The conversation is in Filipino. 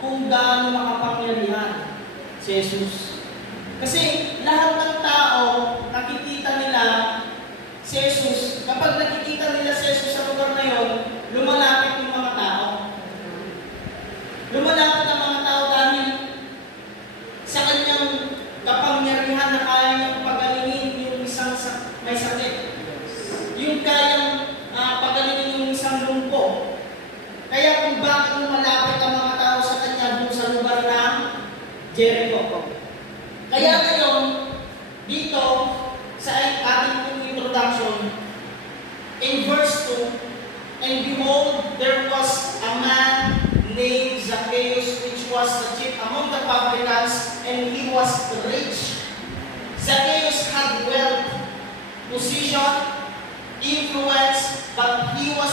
kung gaano makapangyarihan si Jesus. Kasi lahat ng tao, nakikita nila si Jesus. Kapag nakikita nila si Jesus sa lugar na yon, lumalapit yung mga tao. Lumalapit ang mga tao dahil sa kanyang kapangyarihan na kaya niyang pagalingin yung isang may sakit. Yung kayang pagalingin yung isang lumpo. Kaya kung bakit lumalapit ang mga tao sa kanya doon sa lugar ng Jericho. Kaya ngayon, dito sa ating introduction, in verse 2, and behold, there was a man named Zacchaeus, which was the chief among the publicans, and he was rich. Zacchaeus had wealth, position, influence, but he was